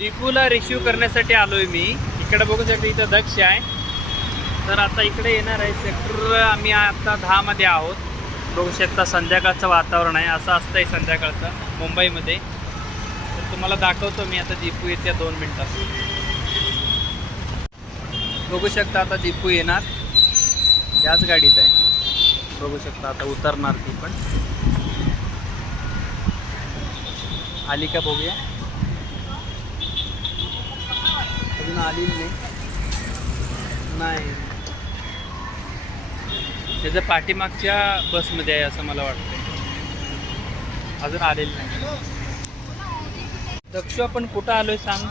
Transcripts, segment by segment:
दिपूला receive करण्यासाठी आलो आहे मी. इकडे बघू शकतो इथं दक्ष आहे. तर आता इकडे येणार आहे सेक्टर आम्ही आता दहामध्ये आहोत. बघू शकता संध्याकाळचं वातावरण आहे. असं असतं आहे संध्याकाळचं मुंबईमध्ये. तर तुम्हाला दाखवतो मी आता दीपू येत्या दोन मिनटात. बघू शकता आता दीपू येणार. याच गाडीत आहे. बघू शकता आता उतरणार ती पण. आली का बघूया. अजून आली नाही. नाही. त्याच्या पाठीमागच्या बसमध्ये आहे असं मला वाटतं अजून आलेली नाही. दक्षू आपण कुठं आलोय सांग.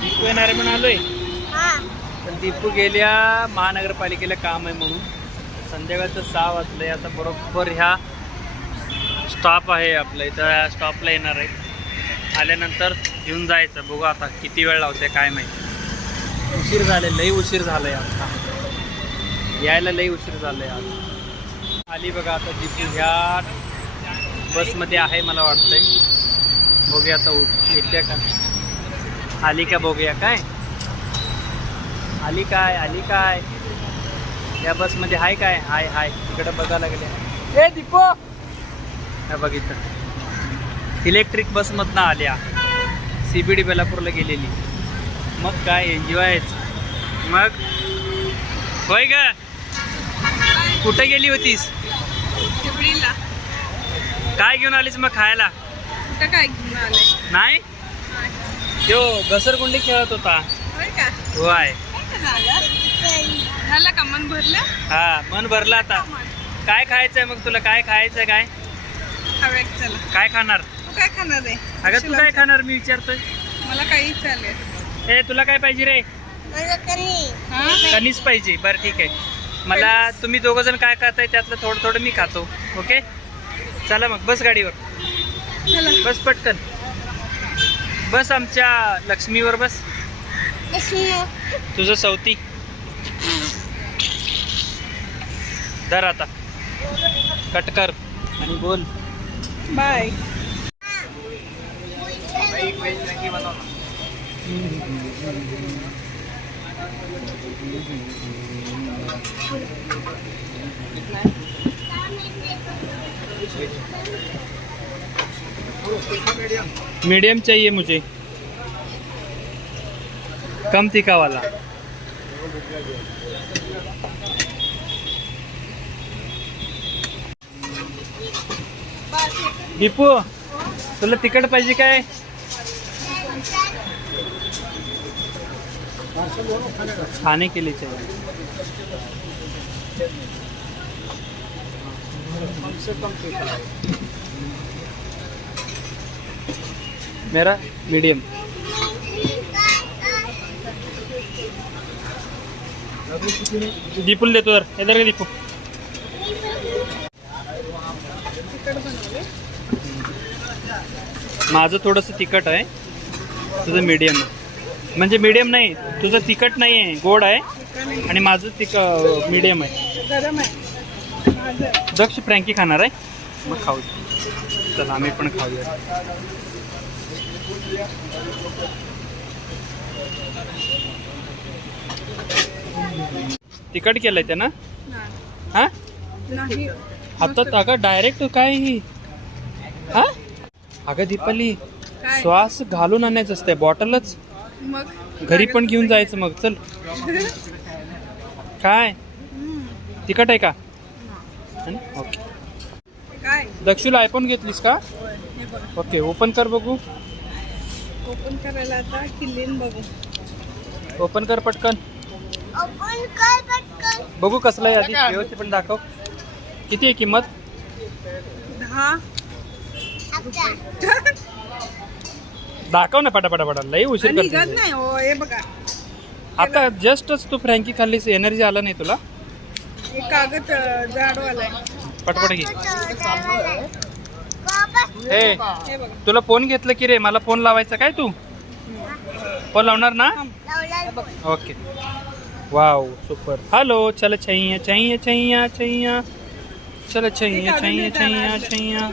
दीपू येणार आहे म्हणून आलोय? पण दीपू गेल्या महानगरपालिकेला काम आहे म्हणून. संध्याकाळचं सहा वाजलंय. आता बरोबर ह्या स्टॉप आहे आपल्या इथं ह्या स्टॉपला येणार आहे. आल्यानंतर घेऊन जायचं. बघू आता किती वेळ लावते काय माहिती. उशीर झाले लई उशीर झालाय आता. यायला लई उशीर झालाय आज. आली बघा आता दीपू ह्या बसमध्ये आहे मला वाटतंय. बघूया आता येते का? आली का बघूया काय? आली काय आली काय? या बसमध्ये हाय काय? हाय हाय. इकडे बघायला गेले. ए दीपो! हा बघितलं इलेक्ट्रिक बसमधनं आल्या. सी बी डी बेलापूरला गेलेली. मग काय एन्जॉयच मग? होय का कुठे गेली होतीस? काय घेऊन आलीस मग खायला? काय घेऊन नाही? तो घसरगुंडी खेळत होता. होय का? होय. झालं? का? मन भरलं? हा मन भरलं आता. काय खायचंय मग तुला? काय खायचंय काय? काय खाणार? काय खाणार आहे? अगं तू काय खाणार? मी विचारतोय. मला काही चालेल ए तुला काय पाहिजे रे? हा? कणीस पाहिजे. बरं ठीक आहे. मला तुम्ही दोघं जण काय खाताय त्यातलं थोडं थोडं मी खातो. ओके? चला मग बस गाडीवर. चला. बस पटकन. बस आमच्या लक्ष्मीवर बस. तुझं सवती. धर आता. कट कर. आणि बोल. बाय. मीडियम चाहिए मुझे। कम तीखा वाला। दीपू तुला तिखट पाहिजे काय? खाने के लिए चाहिए। कम से कम मेरा मीडियम दीपूल देतो तर इधर का दीपू। माझं थोडंसं तिखट आहे तुझं मीडियम आहे. म्हणजे मीडियम नाही. तुझं तिखट नाही आहे गोड आहे. आणि माझं तिक मीडियम आहे. गरम आहे माझं दक्ष फ्रँकी खाणार आहे. मग खाऊ. चला आम्ही पण खाऊया. तिखट केलंय त्यानं? हा? नाही हातात अगं डायरेक्ट काय ही? हा? अगं दीपाली श्वास घालून आणायचं असतंय बॉटलच मग? घरी पण घेऊन जायचं मग चल. काय? तिखट आहे का? ओके काय? दक्षूला आयफोन घेतलीस का? हे ओके ओपन कर बघू. ओपन करायला आता किल्लीन बघू. ओपन कर पटकन. बघू कसलं आहे आधी व्यवस्थित पण दाखव. किती आहे किंमत? दहा. दाखव ना पटापटा पटा लई उशीर करते नाही हो हे बघा. आता जस्टच तू फ्रँकी खाल्लीस एनर्जी आला नाही तुला? हे कागद अं, जाडवालाय पटपट घे. ए हे बघा. तुला फोन घेतलं की रे? मला फोन लावायचा काय तू? फोन लावणार ना? ओके. Wow super. हॅलो चल छैया छैया छैया छैया. चल छैया छैया छैया छैया.